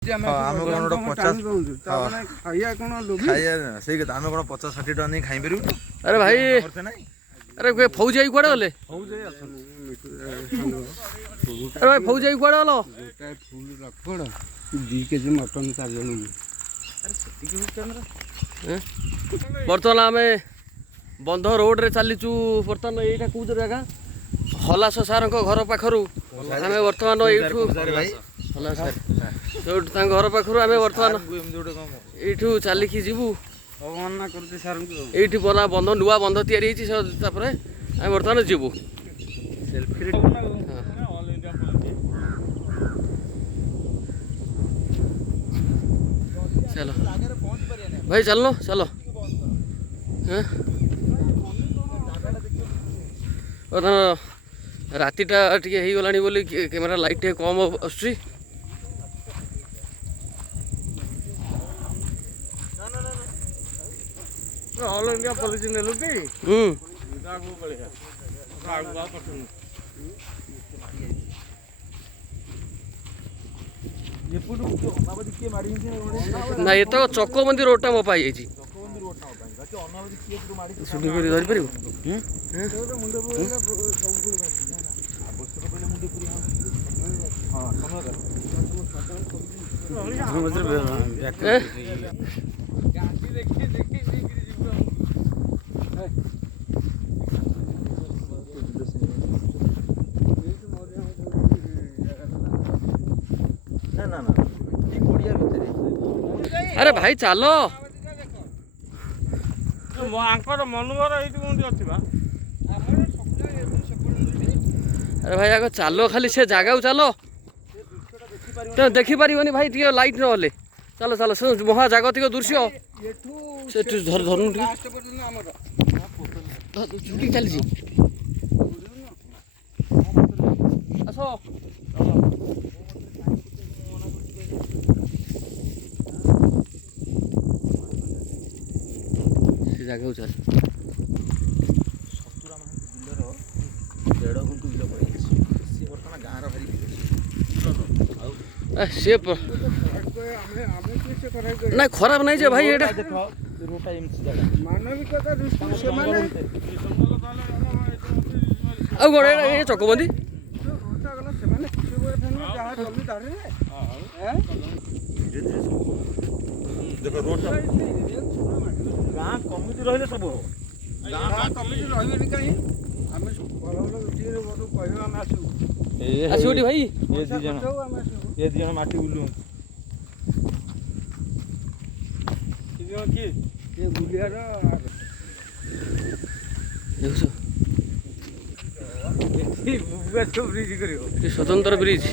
आम कौन गोटे 50 खाइया से आम कौन 50-60 टका नहीं खाई पारू। अरे भाई अरे फौजी आई कुआड़े गले? अरे भाई फौजी आई कुआड़े गल? 2 केजी मटन 4 जन। बर्तमान आम बंध रोड रे चलीचु। बर्तमान यहाँ कौ जगह हलास सार घर पाखर आम बर्तमान जो घर पाखर आम बर्तमान यू चलिकी जीवु। ये बना बंध नुआ बंध तैयारी आम बर्तमान जीवु। चलो भाई चलो चलो। रातिटा टे हो बोली कैमेरा लाइट टे कम आसुची। ऑल इंडिया पॉलिसी नेलु कि ना ये तो चकबंदी रोड टा मो पाई जाइए शूटिंग कर धरी पार। अरे भाई चलो मनोहर ये अच्छी। अरे भाई आगे चलो खाली से जगह चलो तो देखी पारिबनी भाई टे लाइट न होले। चलो चलो सुन महा जागतिक दृश्य से धर धरनु शूटिंग चली आसो। जगह चल सी ना खराब नहीं भाई ये चकबंदी देख रोड गाँ कमिटी रही सब कमिटी रही कहीं आसोटी भाई ये दी जन माटी बुलू स्वतंत्र ब्रिज